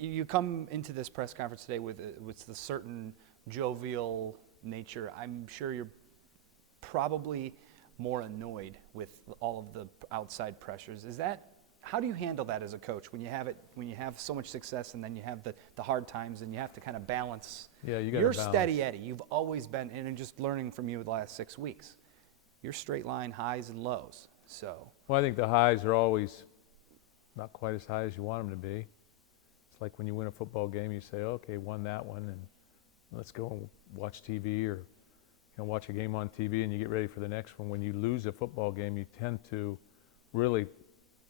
You come into this press conference today with the certain jovial nature. I'm sure you're probably more annoyed with all of the outside pressures. How do you handle that as a coach when you have so much success and then you have the hard times and you have to kind of balance? Yeah, you got to You're balance. steady Eddie. You've always been, and just learning from you the last 6 weeks, you're straight line highs and lows. So. Well, I think the highs are always not quite as high as you want them to be. It's like when you win a football game, you say, okay, won that one, and let's go and watch TV or watch a game on TV, and you get ready for the next one. When you lose a football game, you tend to really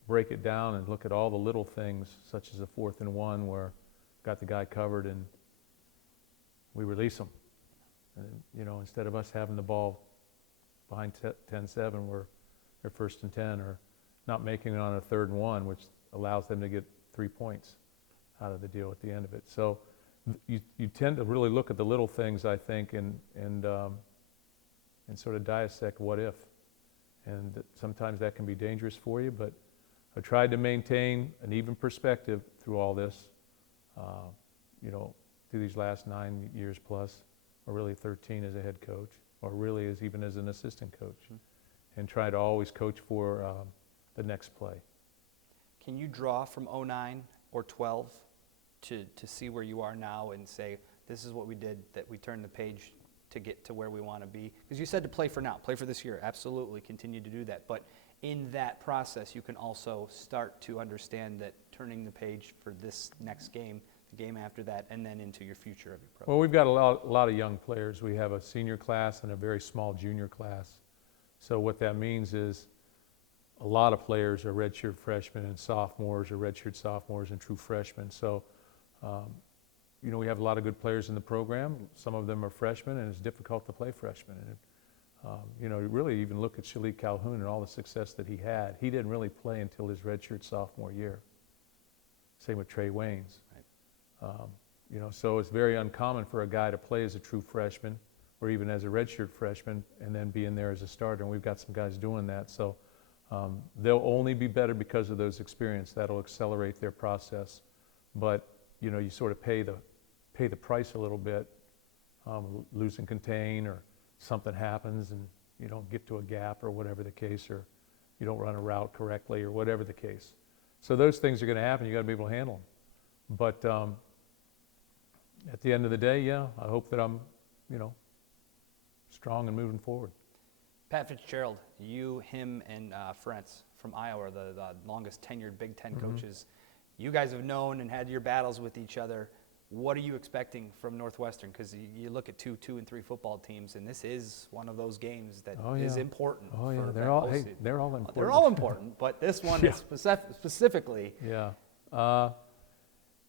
break it down and look at all the little things, such as a 4th and 1 where got the guy covered and we release them. And, instead of us having the ball behind 10-7, they're 1st and 10, or not making it on a 3rd and 1, which allows them to get 3 points out of the deal at the end of it. So you tend to really look at the little things, I think, and sort of dissect what if. And sometimes that can be dangerous for you, but I tried to maintain an even perspective through all this, through these last 9 years plus, or really 13 as a head coach, or really even as an assistant coach, and try to always coach for the next play. Can you draw from 09 or 12 to see where you are now and say, this is what we did, that we turned the page to get to where we want to be? Because you said to play for now, play for this year, absolutely, continue to do that. But in that process, you can also start to understand that turning the page for this next game, the game after that, and then into your future of your program. Well, we've got a lot of young players. We have a senior class and a very small junior class. So what that means is a lot of players are redshirt freshmen and sophomores, or redshirt sophomores and true freshmen. So, we have a lot of good players in the program. Some of them are freshmen, and it's difficult to play freshmen. And, really even look at Shalik Calhoun and all the success that he had. He didn't really play until his redshirt sophomore year. Same with Trey Waynes. Right. So it's very uncommon for a guy to play as a true freshman or even as a redshirt freshman and then be in there as a starter. And we've got some guys doing that. So they'll only be better because of those experiences. That'll accelerate their process. But, you sort of pay the price a little bit, lose and contain, or something happens and you don't get to a gap or whatever the case, or you don't run a route correctly or whatever the case. So those things are going to happen. You got to be able to handle them. But at the end of the day, yeah, I hope that I'm, strong and moving forward. Pat Fitzgerald, you, him, and Frentz from Iowa are the longest tenured Big Ten coaches. You guys have known and had your battles with each other. What are you expecting from Northwestern? Because you look at 2 and 3 football teams, and this is one of those games that is important. Oh yeah, for they're all important. They're all important, but this one is specifically. Yeah.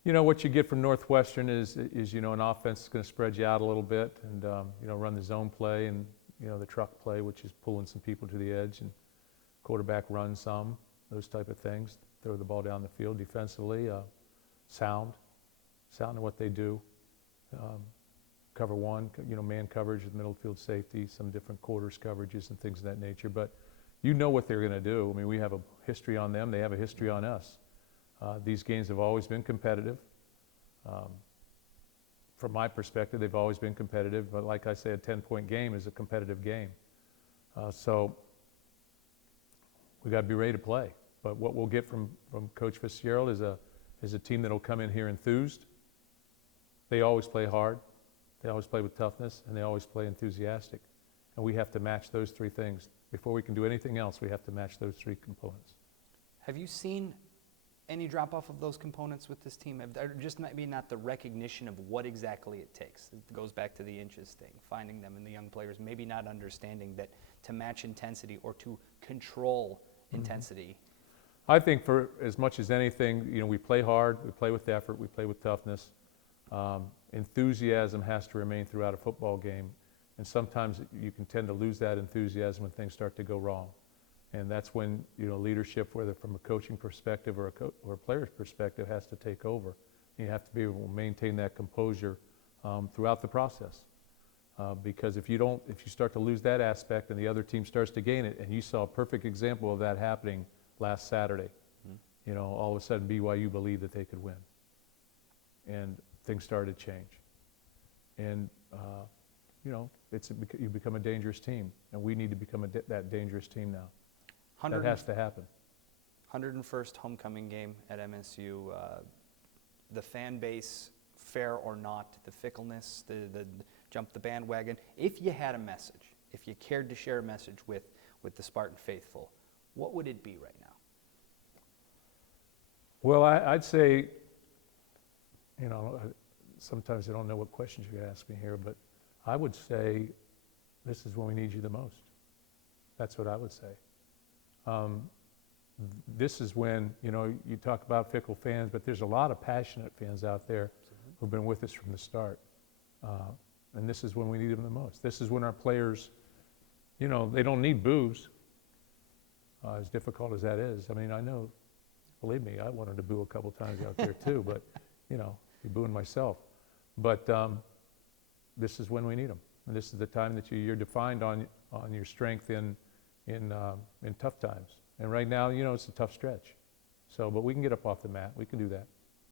What you get from Northwestern is an offense that's going to spread you out a little bit and run the zone play and the truck play, which is pulling some people to the edge, and quarterback run some, those type of things. Throw the ball down the field defensively, sound in what they do. Cover one, man coverage with middle field safety, some different quarters coverages and things of that nature. But what they're going to do. I mean, we have a history on them. They have a history on us. These games have always been competitive. From my perspective, they've always been competitive. But like I say, a 10-point game is a competitive game. So we got to be ready to play. But what we'll get from Coach Fitzgerald is a team that will come in here enthused. They always play hard. They always play with toughness, and they always play enthusiastic. And we have to match those 3 things. Before we can do anything else, we have to match those 3 components. Have you seen any drop-off of those components with this team? Just maybe not the recognition of what exactly it takes. It goes back to the inches thing, finding them in the young players, maybe not understanding that to match intensity or to control intensity. I think for as much as anything, we play hard, we play with effort, we play with toughness. Enthusiasm has to remain throughout a football game, and sometimes you can tend to lose that enthusiasm when things start to go wrong. And that's when leadership, whether from a coaching perspective or a player's perspective, has to take over. You have to be able to maintain that composure throughout the process, because if you start to lose that aspect and the other team starts to gain it, and you saw a perfect example of that happening last Saturday, all of a sudden BYU believed that they could win. things started to change. And, you become a dangerous team, and we need to become that dangerous team now. That has to happen. 101st homecoming game at MSU. The fan base, fair or not, the fickleness, the jump the bandwagon. If you had a message, if you cared to share a message with the Spartan faithful, what would it be right now? Well, I'd say, sometimes I don't know what questions you're ask me here, but I would say this is when we need you the most. That's what I would say. This is when, you talk about fickle fans, but there's a lot of passionate fans out there who've been with us from the start. And this is when we need them the most. This is when our players, they don't need boos, as difficult as that is. I mean, I know, believe me, I wanted to boo a couple times out there too, but, be booing myself. But this is when we need them. And this is the time that you're defined on your strength in tough times. And right now, it's a tough stretch. But we can get up off the mat. We can do that.